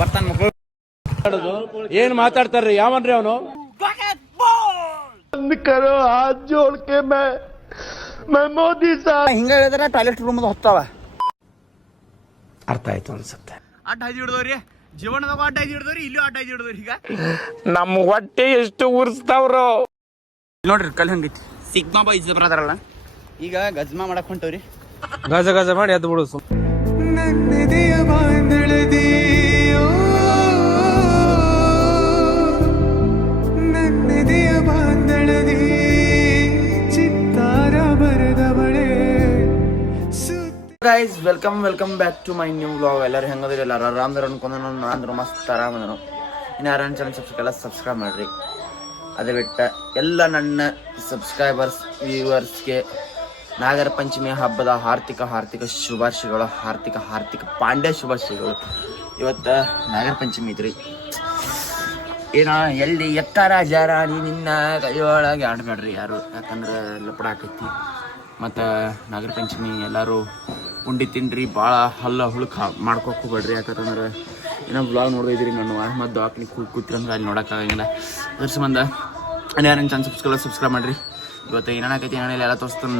ಬರ್ತಾನ ಮಕ್ಕಳು ಏನ್ ಮಾತಾಡ್ತಾರ್ರಿ ಯಾವನ್ರಿ ಅವನು हाथ जोड़ के मैं मोदी साहब ಹಿಂಗ ಹೇಳಿದ್ರೆ ಟಾಯ್ಲೆಟ್ ರೂಮ್ ಹೊತ್ತಾವ ಅರ್ಥ ಆಯ್ತು ಅನ್ಸುತ್ತೆ. ಅಡ್ಡ ಹಾಯ್ದು ಹಿಡ್ದವ್ರಿ ಜೀವನದಾಗ ಅಡ್ಡ ಹಾಯ್ದು ಹಿಡ್ದವ್ರಿ ಇಲ್ಲೂ ಅಡ್ಡ ಹಾಯ್ದು ಹಿಡ್ದವ್ರಿ. ಈಗ ನಮ್ಮ ಹೊಟ್ಟೆ ಎಷ್ಟು ಉರ್ಸ್ತಾವ್ರು ನೋಡ್ರಿ ಕಲ್ ಹಂಗೈತಿ ಸಿಗ್ಮಾ ಬಾಯ್ ಬ್ರದರಲ್ಲ. ಈಗ ಗಜ್ಮಾ ಮಾಡಕ್ ಹೊಂಟವ್ರಿ. ಗಜ ಗಜ ಮಾಡಿ ಎದ್ದು ಬಿಡು. Guys welcome back to my new vlog. ಎಲ್ಲರೂ ಹೆಂಗದ್ರಿ? ಎಲ್ಲರೂ ಆರಾಮದಾರ ಅನ್ಕೊಂಡ ನಾನು ಮಸ್ತ್ ಆರಾಮದನು. ಇನ್ನು ಯಾರು ಚಾನಲ್ ಸಬ್ಸ್ಕ್ರೈಬ್ ಮಾಡ್ರಿ. ಅದೇ ಬಿಟ್ಟ ಎಲ್ಲ ನನ್ನ ಸಬ್ಸ್ಕ್ರೈಬರ್ಸ್ ವ್ಯೂವರ್ಸ್ಗೆ ನಾಗರ ಪಂಚಮಿ ಹಬ್ಬದ ಹಾರ್ದಿಕ ಶುಭಾಶಯಗಳು. ಹಾರ್ದಿಕ ಪಾಂಡ್ಯ ಶುಭಾಶಯಗಳು. ಇವತ್ತು ನಾಗರ ಪಂಚಮಿ ಐತ್ರಿ. ಏನ ಎಲ್ಲಿ ಎತ್ತಾರ ಜಾರಾಣಿ ನಿನ್ನ ಕೈಯೊಳಗೆ ಆಡ್ಬೇಡ್ರಿ ಯಾರು, ಯಾಕಂದ್ರೆ ಲಪಡ ಆಕೈತಿ. ಮತ್ತು ನಾಗರ ಪಂಚಮಿ ಎಲ್ಲರೂ ಉಂಡಿ ತಿನ್ರಿ, ಭಾಳ ಹಲ್ಲ ಹುಳುಕ ಮಾಡ್ಕೊಕ್ ಹೋಗ್ಬೇಡ್ರಿ. ಯಾಕಂತಂದ್ರೆ ಏನೋ ಬ್ಲಾಗ್ ನೋಡಿದ್ರಿ ನಾನು ಮತ್ತು ಹಾಕ್ಲಿಕ್ಕೆ ಕೂತ್ರಂದ್ರೆ ಅಲ್ಲಿ ನೋಡೋಕ್ಕಾಗಂಗಿಲ್ಲ. ಅದ್ರ ಸಂಬಂಧ ಯಾರು ಚಾನಲ್ ಸಬ್ಸ್ಕ್ರೈಬ್ ಮಾಡಿರಿ. ಇವತ್ತು ಏನಾಕೈತಿ ಏನಿಲ್ಲ ಎಲ್ಲ ತೋರಿಸ್ತಾನೆ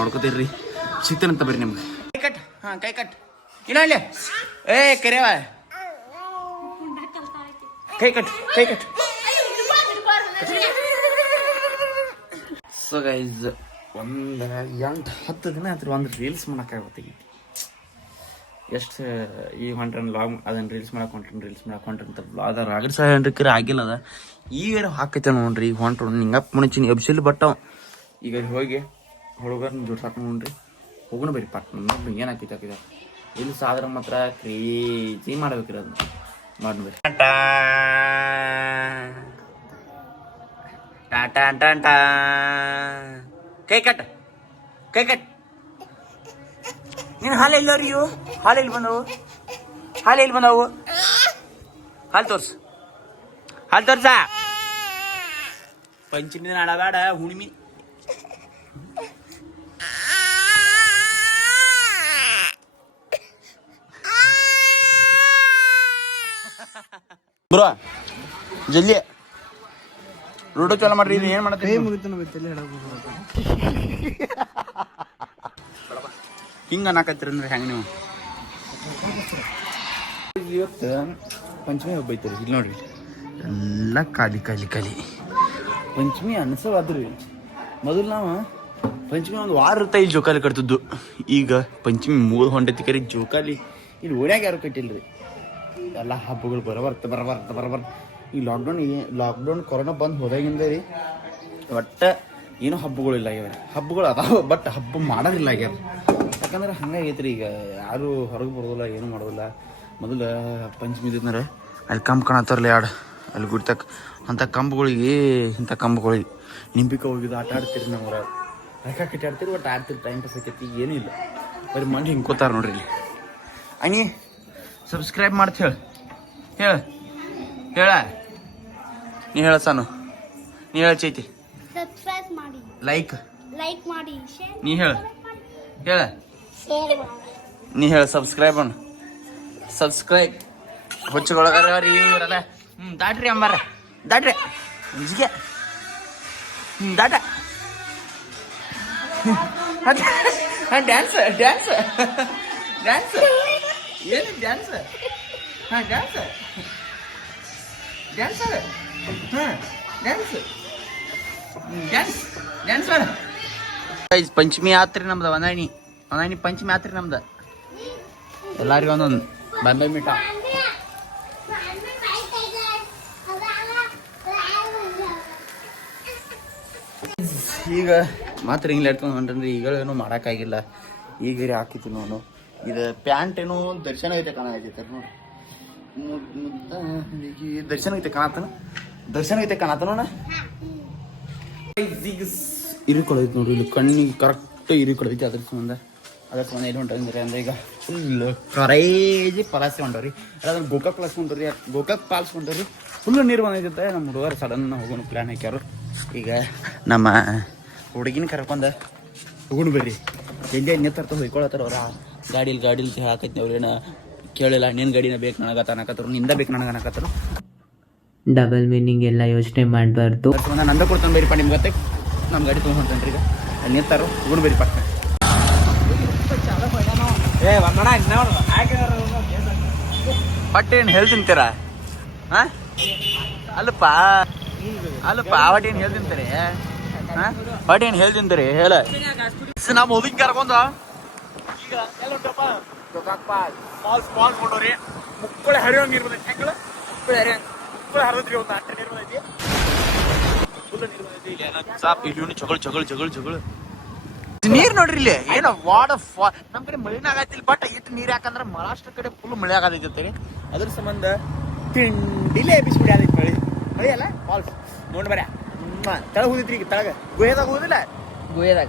ನೋಡ್ಕೊತೀರಿ. ಸಿಗ್ತಾನಂತ ಬರ್ರಿ ನಿಮ್ಗೆ. ಕೈ ಕಟ್ ಇನ್ನ ಏ ಕರೆಯವ ಕೈ ಕಟ್. ಸೊ ಗೈಸ್ ಒಂದು 8-10 ದಿನ ಆಯ್ತು ಒಂದು ರೀಲ್ಸ್ ಮಾಡೋಕ್ಕಾಗತ್ತೈತಿ. ಎಷ್ಟು ಈಗ ಹೊಂಟ್ರನ್ ಲಾಗ್ ಅದನ್ನು ರೀಲ್ಸ್ ಮಾಡಕ್ಕೆ ಬ್ಲಾಗ್ ರಾಗಡ್ ಸಹ ಏನ್ರಿಕರೆ ಆಗಿಲ್ಲ ಅದ. ಈಗ ಹಾಕೈತೆ ನೋಡ್ರಿ. ಈಗ ಹೊಂಟ್ರು ನಿಂಗಪ್ಪ ಮುಣಿಚಿನಿ ಎಬ್ಸಿಲ್ ಬಟ್ಟವ್. ಈಗ ಹೋಗಿ ಹುಡುಗರನ್ನ ಜೋಡ್ಸಾಕ ನೋಡ್ರಿ. ಹೋಗೋಣ ಬರೀ ಪಟ್ಟ ಏನು ಹಾಕಿದ ಇಲ್ಲಿ ಸಾದ್ರ ಮಾತ್ರ ಕ್ರೇಜಿ ಮಾಡ್ಬೇಕ್ರಿ. ಅದನ್ನ ಮಾಡ್ಬೇಡಿ. ಟಾಟಾ ಕೈ ಕಟ್ ನೀನು ಹಾಲು ಎಲ್ಲರಿ ಇವು ಹಾಲು ಎಲ್ಲಿ ಬಂದವು ಹಾಲು ತೋರ್ಸ. ಪಂಚಮಿ ದಿನ ಆಡಬೇಡ ಹುಣ್ಣಿಮೆ. ಬ್ರೋ ಜಲ್ದಿ ರೂಢ ಚಾಲ ಮಾಡ್ರಿ. ಇದು ಏನು ಮಾಡತ್ತೆ ಹಿಂಗ ಅನ್ನಕತ್ತೀರಿ ಅಂದ್ರೆ ಹೆಂಗೆ ನೀವು? ಇವತ್ತು ಪಂಚಮಿ ಹಬ್ಬ ಐತ್ರಿ. ಇಲ್ಲಿ ನೋಡ್ರಿ ಎಲ್ಲ ಖಾಲಿ ಪಂಚಮಿ ಅನ್ಸವಾದ್ರಿ. ಮೊದಲು ನಾವು ಪಂಚಮಿ ಒಂದು ವಾರ ಇರ್ತಾ ಇಲ್ಲಿ ಜೋಕಾಲಿ ಕಟ್ತಿದ್ದು. ಈಗ ಪಂಚಮಿ ಮೂರು ಹೊಂಡತಿ ಕರಿ ಜೋಕಾಲಿ ಇಲ್ಲಿ ಓಣ್ಯಾಗ ಯಾರು ಕಟ್ಟಿಲ್ರಿ. ಎಲ್ಲ ಹಬ್ಬಗಳು ಬರಬರ್ತ ಈ ಲಾಕ್ಡೌನ್ ಕೊರೋನಾ ಬಂದು ಹೋದಾಗಿಂದ ರೀ ಒಟ್ಟು ಏನೂ ಹಬ್ಬಗಳಿಲ್ಲ ಆಗ್ಯಾವ. ಹಬ್ಬಗಳು ಅದಾವ ಬಟ್ ಹಬ್ಬ ಮಾಡೋದಿಲ್ಲ ಆಗ್ಯಾವ. ಯಾಕಂದ್ರೆ ಹಂಗಾಗೈತ್ರಿ. ಈಗ ಯಾರು ಹೊರಗೆ ಬರೋದಿಲ್ಲ, ಏನು ಮಾಡೋದಿಲ್ಲ. ಮೊದಲು ಪಂಚಮಿ ಇದ್ದಂದ್ರೆ ಅಲ್ಲಿ ಕಂಬ ಕಾಣತ್ತಾರಲ್ಲ ಅಲ್ಲಿ ಗುಡ್ತಕ್ಕ ಇಂಥ ಕಂಬಗಳಿಗೆ ನಿಂಬಿಕೆ ಹೋಗಿದ್ದು ಆಟ ಆಡ್ತೀರಿ. ನಾವು ರೇಖಾ ಕಟ್ಟಿ ಆಡ್ತೀರಿ. ಒಟ್ಟು ಆಡ್ತೀರಿ, ಟೈಮ್ ಪಾಸ್ ಆಕೈತಿ. ಏನೂ ಇಲ್ಲ, ಬರೀ ಮಂದಿ ಹಿಂಗೆ ನೋಡ್ರಿ ಇಲ್ಲಿ. ಅಣ್ಣಿ ಸಬ್ಸ್ಕ್ರೈಬ್ ಮಾಡ್ತ ಹೇಳ ನೀ ಹೇಳ ಸಾನು, ನೀ ಹೇಳ ಚೈತಿ. ಲೈಕ್ ಮಾಡಿ ನೀ ಹೇಳ ನೀ ಹೇಳ ಸಬ್ಸ್ಕ್ರೈಬ್ ಹುಚ್ಚಗೊಳಗಾರಿ ಇವರಲ್ಲ. ದಾಟ್ರಿ ಅಂಬಾರ ದಾಟ್ರಿ ಜಿಗೆ ದಾಟ ಡ್ಯಾನ್ಸ್ ಏನು ಡ್ಯಾನ್ಸ್ ಡ್ಯಾನ್ಸ್ ಪಂಚಮಿ ಆತ್ರಿ ನಮ್ದು. ಒಂದಾಣಿ ಪಂಚಮಿ ಆತ್ರಿ ನಮ್ದು. ಎಲ್ಲಾರಿಗೂ ಒಂದೊಂದು ಬಂಬೈ ಮೀಟ. ಈಗ ಮಾತ್ರ ಹಿಂಗೆ ಇಟ್ಕೊಂಡು ಹೊಂಟ್ರಿ. ಈಗ ಏನೂ ಮಾಡೋಕ್ಕಾಗಿಲ್ಲ. ಈಗ ಹಾಕಿತ್ತು ನೋಡು. ಇದು ಪ್ಯಾಂಟ್ ಏನೋ ದರ್ಶನ ಐತೆ ಕಾಣತೈತೆ ನೋಡಿ. ದರ್ಶನ ಐತೆ ಕಾಣತನೋಣ. ಈಗ ಇರಿಕೊಳೈತೆ ನೋಡ್ರಿ. ಇಲ್ಲಿ ಕಣ್ಣಿಗೆ ಕರೆಕ್ಟ್ ಇರಿಕೊಳೈತಿ. ಅದ್ರ ಸಂಬಂಧ ಎಲ್ಲಿ ಹೊಂಟಂದ್ರೆ ಅಂದ್ರೆ ಈಗ ಫುಲ್ ಕರೇಜಿ ಪಲಾಸೆ ಹೊಂಟವ್ರಿ. ಅದ್ರ ಗೋಕಾಕ್ ಫಾಲ್ಸ್ ಹೊಂಟವ್ರಿ. ಫುಲ್ ನೀರು ಬಂದೈತೆ. ನಮ್ಮ ಹುಡುಗರು ಸಡನ್ ಹೋಗೋಣ ಪ್ಲ್ಯಾನ್ ಹಾಕ್ಯಾರು. ಈಗ ನಮ್ಮ ಹುಡುಗಿನ ಕರ್ಕೊಂಡು ಹೋಗೋಣ ಬರ್ರಿ. ಜಲ್ದಿ ಎಣ್ಣೆ ತರ್ತ ಹೊಯ್ಕೊಳತ್ತಾರ ಅವ್ರ ಗಾಡೀಲಿ ಹಾಕೈತಿ. ಅವ್ರೇನ ಕೇಳಿಲ್ಲ ನಿನ್ನ ಗಾಡಿನ ಬೇಕು ನನಗತ್ತ ಅನ್ನಕತ್ತರು ನಿಂದ ಬೇಕು ನನಗೆ ಅನ್ನಕತ್ತರು ಡಬಲ್ ಮೀನಿಂಗ್ ಎಲ್ಲ ಯೋಚನೆ ಮಾಡಬಾರ್ದು. ನಂದ ಕೊಡ್ತಾನೆ ಬೇರಿಪ್ಪ ನಿಮ್ಗೆ ಗೊತ್ತೆ ನಮ್ಮ ಗಾಡಿ ತೊಗೊಂಡು ಹೊಂಟೇನ್ರಿ ಈಗ ಅಲ್ಲಿ ನಿಂತಾರು ಹುಡುಗ ಬೇರಿಪ್ಪ ಬಟ್ ಏನು ಹೇಳ್ ತಿಂತೀರ ಹಾಂ ಅಲ್ಲಪ್ಪ ಬಟ್ ಏನು ಹೇಳ್ ತಿಂತೀರಿ ಹಾಂ ಬಟ್ ಏನು ಹೇಳ್ ತಿಂತೀರಿ ಹೇಳ ನಮ್ಮ ಹೋಗಿ ಕರ್ಕೊಂಡ ಈಗ ಎಲ್ಲ ಉಂಟಪ್ಪ ಸ್ಮಾಲ್ ನೋಡೋರಿ ಮುಕ್ಕಳೆ ಹರಿಯೋಂಗೆ ಇರ್ಬೋದು ಹೆಂಗಳ ಮುಕ್ಕಳೆ ಹರಿದ್ರಿ ಒಂದು ಅಟ್ಟ ನೀರು ಬಂದೈತಿ ಫುಲ್ ನೀರು ಬಂದೈತಿ ಇಲ್ಲಿ ಸಾಪ್ ಇಲ್ಲಿ ಜಗಳು ನೀರ್ ನೋಡ್ರಿ ಇಲ್ಲಿ ಏನೋ ವಾಟರ್ ಫಾಲ್ ನಮ್ ಕಡೆ ಮಳಿನ ಆಗತ್ತಿಲ್ಲ ಬಟ್ ಇಟ್ಟು ನೀರ್ ಯಾಕಂದ್ರೆ ಮಹಾರಾಷ್ಟ್ರ ಕಡೆ ಫುಲ್ ಮಳೆ ಆಗತೈತಿ ಅದ್ರ ಸಂಬಂಧ ತಿಂಡಿಲೇ ಎಬ್ಬಿಸ್ಬಿಡಿ ಅದಕ್ಕೆ ಮಳಿ ಅಲ್ಲ ಫಾಲ್ಸ್ ನೋಡಿ ಬರ ತಳಗ ಹೋದಿತ್ರಿ ಈಗ ತಳಗ ಗುಹೆದಾಗ ಹೋದಿಲ್ಲ ಗುಹೆದಾಗ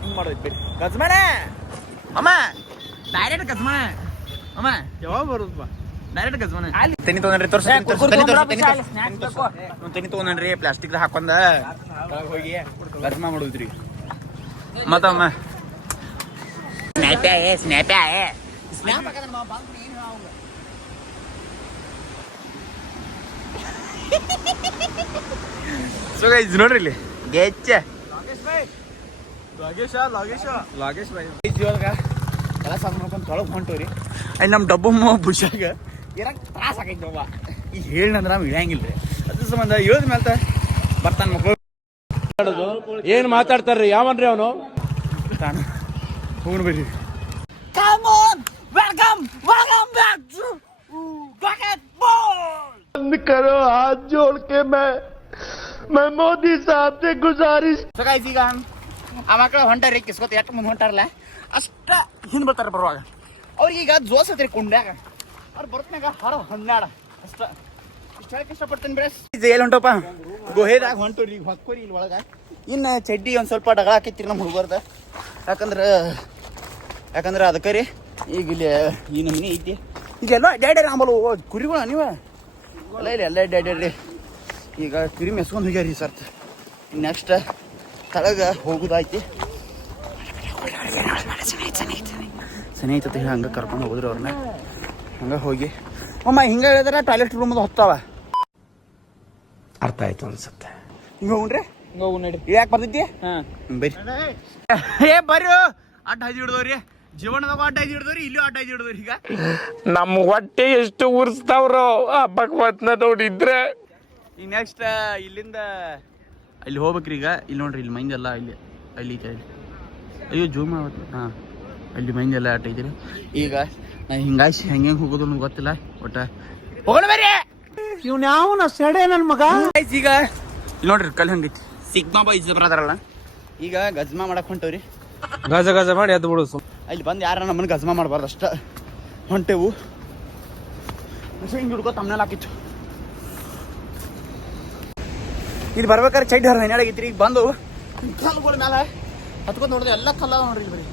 ಹಿಂಗ್ ಮಾಡೋದೈತಿ ಬೇರೆ ಗಜ್ಮನ ಅಮ್ಮ ಡೈರೆಕ್ಟ್ ಗಜ್ಮನ ಅಮ್ಮ ಯಾವಾಗ ಬರುದಪ್ಪ ಡೈರೆಕ್ಟ್ ಗಜ್ಮನ ತೆನಿ ತೊಗೊಂಡ್ರಿ ತೆನಿ ತೊಗೊಂಡ್ರಿ ಪ್ಲಾಸ್ಟಿಕ್ ಹಾಕೊಂಡ ತಳಗ ಹೋಗಿ ಗಜ್ಮ ಮಾಡೋದ್ರಿ ಮತ್ತಮ್ಮ ಸ್ನ್ಯಾಪ್ ಸೊ ಗೈಸ್ ನೋಡ್ರಿ ಇಲ್ಲಿ ಗೆಚ್ಚ ಲಾಗೇಶ್ ಬೈ ಎಲ್ಲ ಸಾಕು ನೋಡ್ಕೊಂಡು ತೊಳಗ್ ಹೊಂಟವ್ರಿ ಅಂಡ್ ನಮ್ಮ ಡಬ್ಬಮ್ಮ ಬುಷಾಗ ಇರಕ್ಕೆ ತ್ರಾಸ ಆಗೈತಿ ಬಾಬಾ ಈಗ ಹೇಳಿನಂದ್ರೆ ನಾವು ಇಳಂಗಿಲ್ರಿ ಅದ್ರ ಸಂಬಂಧ ಹೇಳಿದ ಮೇಲೆ ಬರ್ತಾನೆ ಮಕ್ಕಳು ಏನ್ ಮಾತಾಡ್ತಾರ್ರಿ ಯಾವನ್ರಿ ಅವನು ತಾನು ಹೋಗೋಣ ಬರ್ರಿ बंद करो हाथ जोड़ के मैं मोदी साहब से गुजारिश ಸೊ ಗೈಸ್ ಈಗ ಆ ಮಕ್ಕಳು ಹೊಂಟಾರಿ ಕಿಸ್ಕೊತ ಎಷ್ಟು ಮುಂದೆ ಹೊಂಟಾರಲ್ಲ ಅಷ್ಟ ಹಿಂದೆ ಬರ್ತಾರೆ ಬರುವಾಗ ಅವ್ರಿಗೀಗ ಜೋಸ್ ಐತ್ರಿ ಕುಂಡ್ಯಾಗ ಅವ್ರು ಬರ್ತನಾಗ ಹೊರ ಹೊನ್ನಾಡ ಅಷ್ಟ ಇಷ್ಟು ಹೇಳಕ್ಕೆ ಇಷ್ಟಪಡ್ತೀನಿ ಬ್ರೆಸ್ ಇದು ಎಲ್ಲಿ ಹೊಂಟಪ್ಪ ಗುಹೆದಾಗ ಹೊಂಟೋರಿ ಈಗ ಹೊಕ್ಕೋರಿ ಇಲ್ಲಿ ಒಳಗೆ ಇನ್ನು ಚಡ್ಡಿ ಒಂದು ಸ್ವಲ್ಪ ಡಗಳ ಹಾಕೈತಿರಿ ನಮ್ಮ ಹುಡುಗರ್ದ ಯಾಕಂದ್ರೆ ಅದಕ್ಕೆ ರೀ ಈಗ ಇಲ್ಲಿ ಈ ನಮೂನಿ ಐತಿ ಇದೆಲ್ಲ ಅಡ್ಡಾಡ್ಯಾರ ಆಂಬಲು ಕುರಿಗಳ ನೀವು ಎಲ್ಲ ಇಲ್ಲಿ ಎಲ್ಲ ಅಡ್ಡಾಡ್ಯಾರ್ರಿ ಈಗ ಕುರಿ ಮೆಸ್ಕೊಂಡು ಹೋಗ್ಯಾರಿ ಸರ್ತ್ ನೆಕ್ಸ್ಟ್ ತಳಗ ಹೋಗುದಾಯ್ತಿ ಸನಿ ಐತತಿ ಹಂಗೆ ಕರ್ಕೊಂಡು ಹೋಗುದ್ರಿ ಅವ್ರನ್ನ ಹಂಗೆ ಹೋಗಿ ಅಮ್ಮ ಹಿಂಗೆ ಹೇಳಿದ್ರೆ ಟಾಯ್ಲೆಟ್ ರೂಮದು ಹೊತ್ತಾವ ಅರ್ಥ ಆಯ್ತು ಅನ್ಸುತ್ತೆ ಹಿಂಗೆ ಹೋಗ್ರಿ ಹಿಂಗೆ ಹೋಗು ನಡಿ ಯಾಕೆ ಬರ್ತೈತಿ ಹಾಂ ಬರ್ರಿ ಬರ್ರಿ ಅಡ್ಡ ಹೈದು ಹಿಡ್ದವ್ರಿ ಜೀವನದಾಗ ಅಡ್ಡ ಹೈದು ಹಿಡ್ದವ್ರಿ ಇಲ್ಲೂ ಅಡ್ಡ ಹೈದು ಹಿಡ್ದವ್ರಿ ಈಗ ನಮ್ಮ ಹೊಟ್ಟೆ ಎಷ್ಟು ಉರ್ಸ್ತಾವ್ರೋ ಆ ಭಗವತ್ನ ನೋಡಿದ್ರೆ ಈಗ ನೆಕ್ಸ್ಟ್ ಇಲ್ಲಿಂದ ಅಲ್ಲಿ ಹೋಗ್ಬೇಕ್ರಿ ಈಗ ಇಲ್ಲಿ ನೋಡ್ರಿ ಇಲ್ಲಿ ಮೈಂದೆಲ್ಲ ಇಲ್ಲಿ ಅಲ್ಲಿ ಐತೆ ಅಯ್ಯೋ ಜೂಮ್ ಆಗುತ್ತೆ ಹಾಂ ಅಲ್ಲಿ ಮೈಂದೆಲ್ಲ ಆಟ ಐತಿರಿ ಈಗ ನಾ ಹಿಂಗಾಯ್ಸಿ ಹೆಂಗೆ ಹೋಗೋದು ನಮ್ಗೆ ಗೊತ್ತಿಲ್ಲ ಒಟ್ಟ ಹೋಗೋಣ ಬರ್ರಿ ಇವ್ನ ಯಾವನ ಸೆಡೆ ನನ್ನ ಮಗ ಈಗ ಇಲ್ಲಿ ನೋಡ್ರಿ ಕಲ್ ಹಂಗೈತಿ ಸಿಗ್ಮಾ ಬಾಯ್ಸ್ ಬರದಾರಲ್ಲ ಈಗ ಗಜ್ಮಾ ಮಾಡಕ್ ಹೊಂಟವ್ರಿ ಗಜ ಮಾಡಿ ಎದ್ದು ಬಿಡು ಅಲ್ಲಿ ಬಂದು ಯಾರ ನಮ್ಮನ್ನ ಗಜ್ಮಾ ಮಾಡಬಾರ್ದು ಅಷ್ಟ ಹೊಂಟೆವು ಹಿಂಗೆ ಹಿಡ್ಕೊ ತಮ್ಮನೆಲ್ಲ ಹಾಕಿತ್ತು ಇಲ್ಲಿ ಬರ್ಬೇಕಾದ್ರೆ ಚೈಟ್ ಹರ ಹೆಣ್ಣಾಗಿತ್ರಿ ಈಗ ಬಂದು ಕಲ್ಲುಗಳ ಮೇಲೆ ಹತ್ಕೊಂಡು ನೋಡಿದ್ರೆ ಎಲ್ಲ ಕಲ್ಲ ನೋಡ್ರಿ ಬರೀ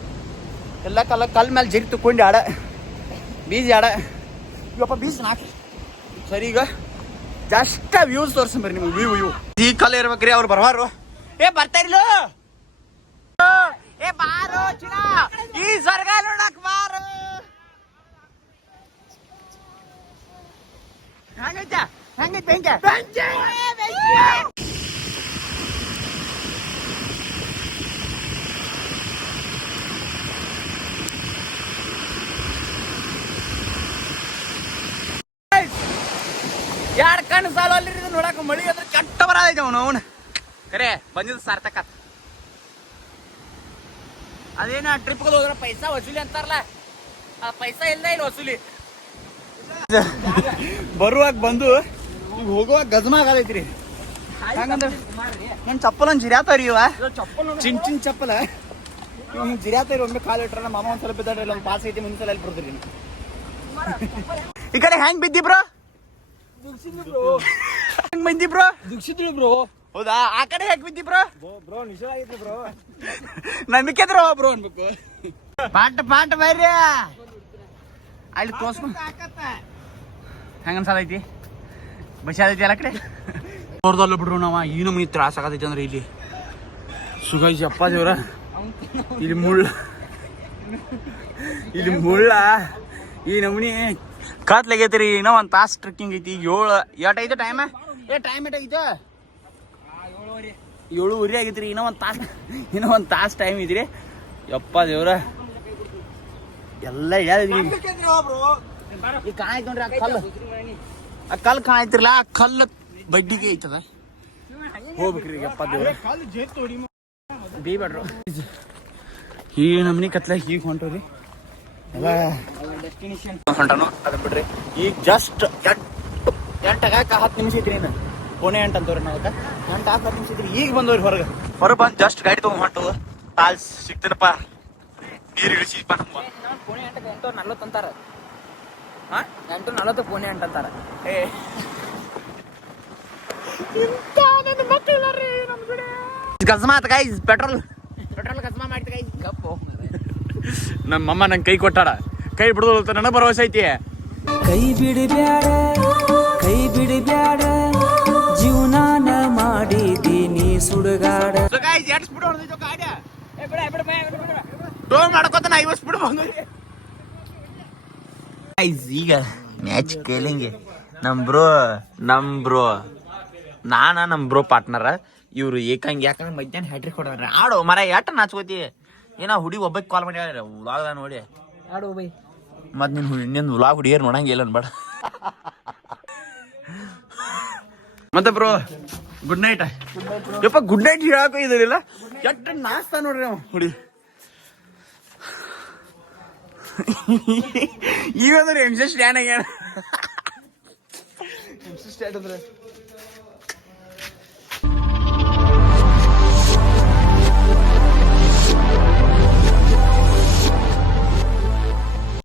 ಎಲ್ಲ ಕಲ್ ಮೇಲೆ ಜರಿ ತಕ್ಕೊಂಡು ಆಡ ಬೀಜ ಆಡ ಇವಪ್ಪ ಬೀಜ ನಾಕಿ ಸರಿ ಈಗ ಜಸ್ಟ್ ವ್ಯೂಸ್ ತೋರ್ಸಂ ಬರ್ರಿ ನಿಮ್ಗೆ ವ್ಯೂ ಈ ಕಲ್ಲ ಇರ್ಬೇಕ್ರಿ ಅವ್ರು ಬರ್ವಾರು ಏ ಬರ್ತಾ ಇರ್ಲು ಏ ಬಾರೋ ಚಿನ ಈ ಸ್ವರ್ಗ ನೋಡಕ್ ಬಾರು ಹೆಂಗೈತೆ ಹೆಂಗೈತೆ ಯಾರು ಕಣ್ಣು ಸಾಲ ಅಲ್ಲಿ ನೋಡಕ್ ಮಳಿ ಅದ್ರ ಕೆಟ್ಟ ಬರದೈತೆ ಅವನು ಕರೆ ಬಂದಿದ್ದು ಸಾರ್ಥಕ ಅದೇನ ಟ್ರಿಪ್ಗೆ ಹೋದ್ರೆ ಪೈಸಾ ವಸೂಲಿ ಅಂತಾರಲ್ಲ ಆ ಪೈಸಾ ಇಲ್ಲ ಇಲ್ಲಿ ವಸೂಲಿ ಬರುವಾಗ ಬಂದು ಈಗ ಹೋಗುವಾಗ ಗಜ್ಮಾ ಆಗದೈತ್ರಿ ಹಂಗಂದ್ರೆ ನನ್ನ ಚಪ್ಪಲ್ ಒಂದು ಜಿರ್ಯಾತಾವ್ರಿ ಇವ ಚಿನ್ ಚಪ್ಪಲ ಇವ್ ಜಿರ್ಯಾತಾರಿ ಒಮ್ಮೆ ಕಾಲು ಇಟ್ರ ನಮ್ಮ ಅಮ್ಮ ಒಂದ್ಸಲ ಬಿದ್ದಾಡ್ರಿ ಒಂದು ಪಾಸ್ ಐತಿ ಮುಂದೆ ಸಲ ಅಲ್ಲಿ ಬರ್ದ್ರಿ ಈ ಕಡೆ ಹೆಂಗ್ ಬಿದ್ದಿ ಬ್ರೋ ಹೆಂಗ್ ಬಂದಿ ಬ್ರೋ ದುಃಖಿದ್ರಿ ಬ್ರೋ ಹೌದಾ ಆ ಕಡೆ ಹೆಂಗ್ ಬಿದ್ದಿ ಬ್ರೋ ಬ್ರೋ ನಿಷೇಧ ಆಗಿತ್ತು ಬ್ರೋ ನಂಬಿಕೆದ್ರ ಬ್ರೋ ಅನ್ಬೇಕು ಪಾಟ್ ಬರ್ರಿ ಅಲ್ಲಿ ತೋರ್ಸ್ಕೊಂಡು ಹೆಂಗ ಅನ್ಸದೈತಿ ಬಸ್ ಆದೈತಿ ಎಲ್ಲ ಕಡೆ ನೋಡ್ದಲ್ಲ ಬಿಡ್ರು ನಾವ ಈ ನಮ್ಗೆ ತ್ರಾಸ ಆಗತೈತಿ ಅಂದ್ರೆ ಇಲ್ಲಿ ಸುಗೈಸಿ ಅಪ್ಪ ದೇವ್ರ ಇಲ್ಲಿ ಮುಳ್ಳ ಈ ನಮ್ನಿ ಕಾತ್ಲಾಗೈತಿ ಇನ್ನೂ ಒಂದು ತಾಸು ಟ್ರೆಕ್ಕಿಂಗ್ ಐತಿ. ಈಗ 7 ಐತೆ ಟೈಮ್. ಟೈಮ್ ಏಟಾಗೈತೆ 7:30 ಆಗೈತಿ ರೀ. ಇನ್ನೂ ಒಂದು ತಾಸು ಟೈಮ್ ಐತಿ ರೀ. ಯಪ್ಪ ದೇವ್ರ ಎಲ್ಲ ಹೇಳಿದ್ರಿ. ಈಗ ಕಾಣೈತಿ ನೋಡ್ರಿ ಆ ಕಲ್ಲು ಕಾಣೈತಿರಲ್ಲ, ಆ ಕಲ್ಲು ಬಡ್ಡಿಗೆ ಐತದ. ಹೋಗ್ಬೇಕ್ರಿ ಯಪ್ಪ ದೇವ್ರ ಬೇಡ್ರು. ಈ ನಮ್ನಿ ಕತ್ಲ ಈಗ ಹೊಂಟವ್ರಿ ಎಲ್ಲ ಹೊಂಟಾನು. ಅದನ್ನ ಬಿಡ್ರಿ. ಈಗ ಜಸ್ಟ್ 8 10 ನಿಮಿಷ ಐತ್ರಿ. ಇನ್ನು 8:45 ಅಂತವ್ರಿ. ನಾವು 8 10 ನಿಮಿಷ ಐತ್ರಿ. ಈಗ ಬಂದವ್ರಿ ಹೊರಗೆ ಬಂದು ಜಸ್ಟ್ ಗಾಡಿ ತೊಗೊಂಡು ಹೊಂಟು. ತಾಲ್ ಸಿಗ್ತೇನಪ್ಪ, ನೀರು ಇಳಿಸಿಪ್ಪ ನಮ್ಮ 8:40 ಅಂತಾರ. 8:40 ಪೋನೆ 8 ಅಂತಾರ. ಗಜ್ಮಾತ್ ಗೈಸ್, ಪೆಟ್ರೋಲ್ ಗಜ್ಮಾ ಮಾಡ್ತ ಗೈಸ್. ನಮ್ಮಮ್ಮ ನಂಗೆ ಕೈ ಕೊಟ್ಟಾಡ, ಕೈ ಬಿಡೋದು ನನಗೆ ಭರವಸೆ ಐತಿ. ಕೈ ಬಿಡಬ್ಯಾಡ ಜೀವನಾನ ಮಾಡಿದ್ದೀನಿ ಸುಡುಗಾಡ. ಈಗ ಮ್ಯಾಚ್ ಕೇಳಿಂಗೆ ನಮ್ ಬ್ರೋ ನಮ್ಮ ಬ್ರೋ ಪಾರ್ಟ್ನರ್ ಇವ್ರು ಯಾಕಂದ್ರೆ ಮಧ್ಯಾಹ್ನ ಹ್ಯಾಟ್ರಿಕ್ ಹೊಡೆದ್ರ. ಆಡೋ ಮರ ಎಟ್ಟ ನಾಚ್ಕೋತಿ. ಏನೋ ಹುಡಿ ಒಬ್ಬಕ್ಕೆ ಕಾಲ್ ಮಾಡಿ ವ್ಲಾಗ್ದ ನೋಡಿ ಆಡು ಬೈ. ಮತ್ ನಿನ್ ವ್ಲಾಗ್ ಹುಡಿಯರ್ ನೋಡಂಗಿಲ್ಲ ಅನ್ಬೇಡ. ಮತ್ತೆ ಬ್ರೋ ಗುಡ್ ನೈಟ್. ಯಪ್ಪ ಗುಡ್ ನೈಟ್ ಹೇಳಾಕೋ ಇದಿಲ್ಲ. ಎಟ್ಟ ನಾಚ್ತಾ ನೋಡ್ರಿ ನಾವು ಹುಡಿ. ಈಗ ಅಂದ್ರೆ MC ಸ್ಟ್ಯಾಂಡ್ ಆಗ್ಯಾನ. MC ಸ್ಟ್ಯಾಂಡ್ ಅಂದ್ರೆ